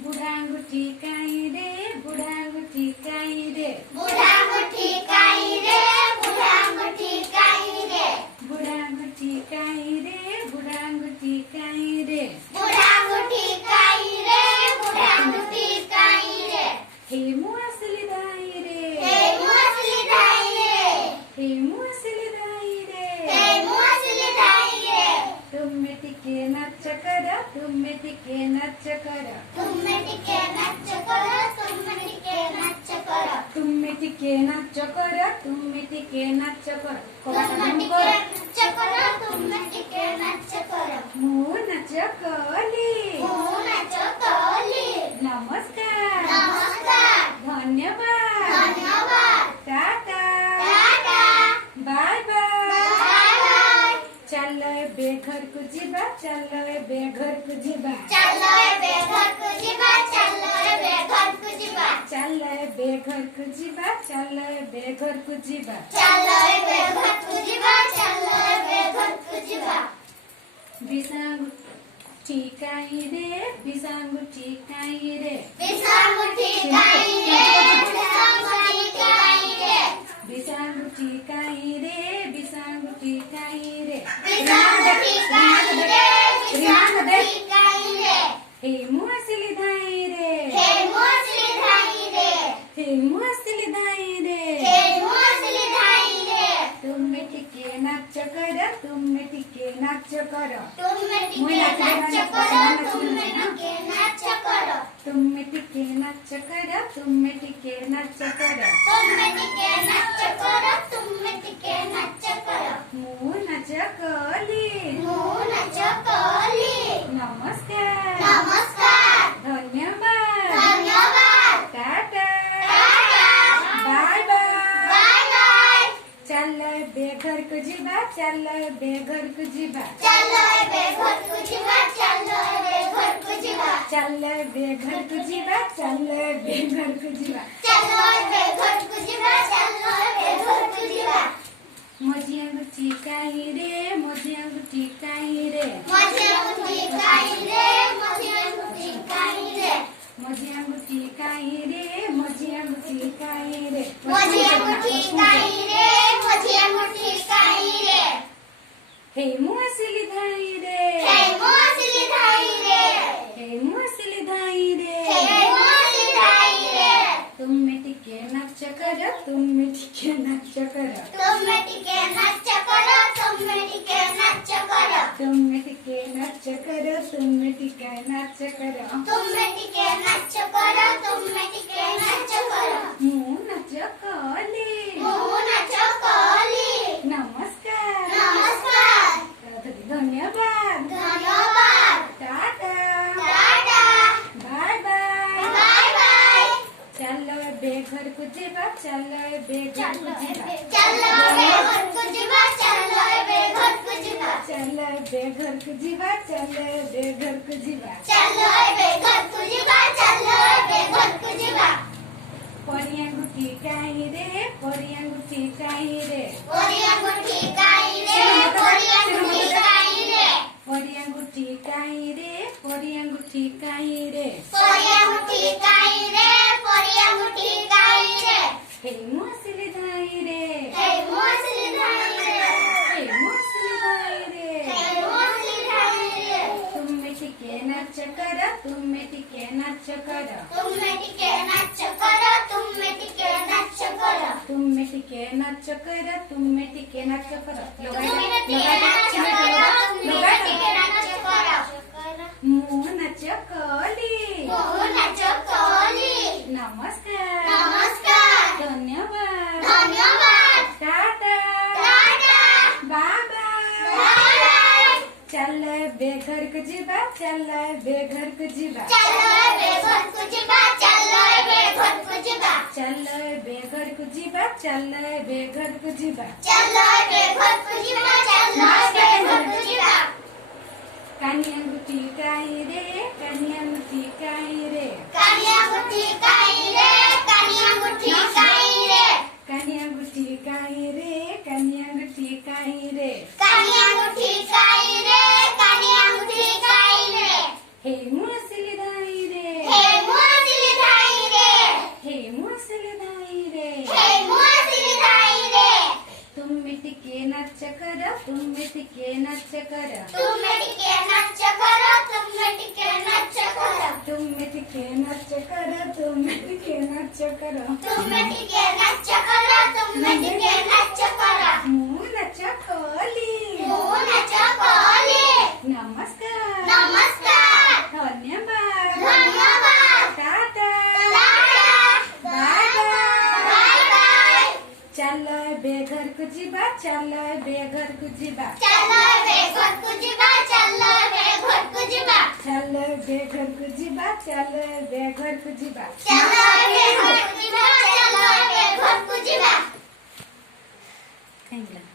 बुढ़ा अंगूठी काई रे, बुढ़ा अंगूठी काई रे, बुढ़ा अंगूठी काई रे, बुढ़ा अंगूठी काई रे, बुढ़ा अंगूठी काई रे, बुढ़ा अंगूठी काई रे, बुढ़ा अंगूठी काई रे, बुढ़ा अंगूठी काई रे, हे मुअसली दाई रे, हे मुअसली दाई रे, हे मुअसली दाई रे, हे मुअसली दाई रे, तुम्हें टिके नाच कर, तुम्हें टिके नाच कर, तुम्हें टिके नाच करो, तुम्हें टिके नाच करो, तुम्हें टिके नाच कर, तुम्हें टिके नाच कर, तुम्हें टिके नाच करो, तुम्हें टिके नाच करो, मु नाच कली, मु नाच कली, नमस्कार, नमस्कार, धन्यवाद, धन्यवाद, टाटा, टाटा, बाय बाय, बाय बाय, चलो बेघर को जीवा, चलो बेघर को जीवा, चलो बेघर को जीवा, चलो बेघर को जीवा, चलो बेघर को जीवा, चलो बेघर को जीवा, चलो बेघर को जीवा, चलो बेघर को जीवा, बिसांगुठी काई रे, बिसांगुठी काई रे, बिसांगुठी काई रे, बिसांगुठी काई रे, बिसांगुठी काई रे, बिसांगुठी काई रे, बिसांगुठी काई रे, बिसांगुठी काई रे, हे मुअसली दाई रे, हे मुअसली दाई रे, हे मुअसली दाई रे, हे मुअसली दाई रे, तुम्हें टिके नाच कर, तुम्हें टिके नाच कर, तुम्हें टिके नाच करो, तुम्हें टिके नाच करो, तुम्हें टिके नाच कर, तुम्हें टिके नाच कर, तुम्हें टिके नाच करो, तुम्हें टिके नाच करो, मु नाच कली, मु नाच कली, नमस्कार, नमस्कार, धन्यवाद, धन्यवाद, टाटा, टाटा, बाय बाय, बाय बाय, चलो बेघर को जीवा, चलो बेघर को जीवा, चलो बेघर को जीवा, चलो बेघर को जीवा, चलो बेघर को जीवा, चलो बेघर को जीवा, चलो बेघर को जीवा, चलो बेघर को जीवा, मोजी अंगूठी काई रे, मोजी अंगूठी काई रे, मोजी अंगूठी काई रे, मोजी अंगूठी काई रे, मोजी अंगूठी काई रे, मोजी अंगूठी काई रे, मोजी अंगूठी काई रे, मोजी अंगूठी काई रे, हे मुअसली दाई रे, हे मुअसली दाई रे, हे मुअसली दाई रे, हे मुअसली दाई रे, तुम्हें टिके नाच कर, तुम्हें टिके नाच कर, तुम्हें टिके नाच करो, तुम्हें टिके नाच करो, तुम्हें टिके नाच कर, तुम्हें टिके नाच कर, तुम्हें टिके नाच करो, तुम्हें टिके नाच करो, मु नाच कली, मु नाच कली, नमस्कार, नमस्कार, धन्यवाद, धन्यवाद, टाटा, टाटा, बाय बाय, बाय बाय, चलो बेघर को जीवा, चलो बेघर को जीवा, चलो बेघर को जीवा, चलो बेघर को जीवा, चलो बेघर को जीवा, चलो बेघर को जीवा, चलो बेघर को जीवा, चलो बेघर को जीवा, परी अंगूठी काई रे, परी अंगूठी काई रे, परी अंगूठी काई रे, परी अंगूठी काई रे, परी अंगूठी काई रे, परी अंगूठी काई रे, परी अंगूठी काई रे, परी अंगूठी काई रे, हे मुअसली दाई रे, हे मुअसली दाई रे, हे मुअसली दाई रे, हे मुअसली दाई रे, तुम्हें टिके नाच कर, तुम्हें टिके नाच कर, तुम्हें टिके नाच करो, तुम्हें टिके नाच करो, तुम्हें टिके नाच कर, तुम्हें टिके नाच कर, तुम्हें टिके नाच करो, तुम्हें टिके नाच करो, मु नाच कली, मु नाच कली, नमस्कार, नमस्कार, धन्यवाद, धन्यवाद, टाटा, टाटा, बाय बाय, बाय बाय, चलो बेघर को जीवा, चलो बेघर को जीवा, चलो बेघर को जीवा, चलो बेघर को जीवा, चलो बेघर को जीवा, चलो बेघर को जीवा, चलो बेघर को जीवा, चलो बेघर को जीवा, कानी अंगूठी काई रे, कानी अंगूठी काई रे, कानी अंगूठी काई रे, कानी अंगूठी काई रे, कानी अंगूठी काई रे, कानी अंगूठी काई रे, कानी अंगूठी काई रे, कानी अंगूठी काई रे, हे मुअसली दाई रे, हे କର ତୁମେ ଟିକେ ନାଚ କର ତୁମେ ଟିକେ ନାଚ କର ତୁମେ ଟିକେ ନାଚ କର ତୁମେ ଟିକେ ନାଚ କର ତୁମେ ଟିକେ ନାଚ କର ତୁମେ ଟିକେ ନାଚ କର ତୁମେ ଟିକେ ନାଚ କର ମୁଁ ନାଚ କଲି ମୁଁ ନାଚ କଲି ନମସ୍କାର ନମସ୍କାର ଧନ୍ୟବାଦ ଧନ୍ୟବାଦ ଟାଟା ଟାଟା ବାଏ ବାଏ ବାଏ ବାଏ ଚାଲ ଏବେ ଘରକୁ ଯିବା ଚାଲ ଏବେ ଘରକୁ ଯିବା ଚାଲ ଏବେ ଘରକୁ ଯିବା ଚାଲ ଏବେ ଘରକୁ ଯିବା ଚାଲ ଏବେ ଘରକୁ ଯିବା ଚାଲ ଏବେ ଘରକୁ ଯିବା ଚାଲ ଏବେ ଘରକୁ ଯିବା ଚାଲ ଏବେ ଘରକୁ ଯିବା କାହିଁକି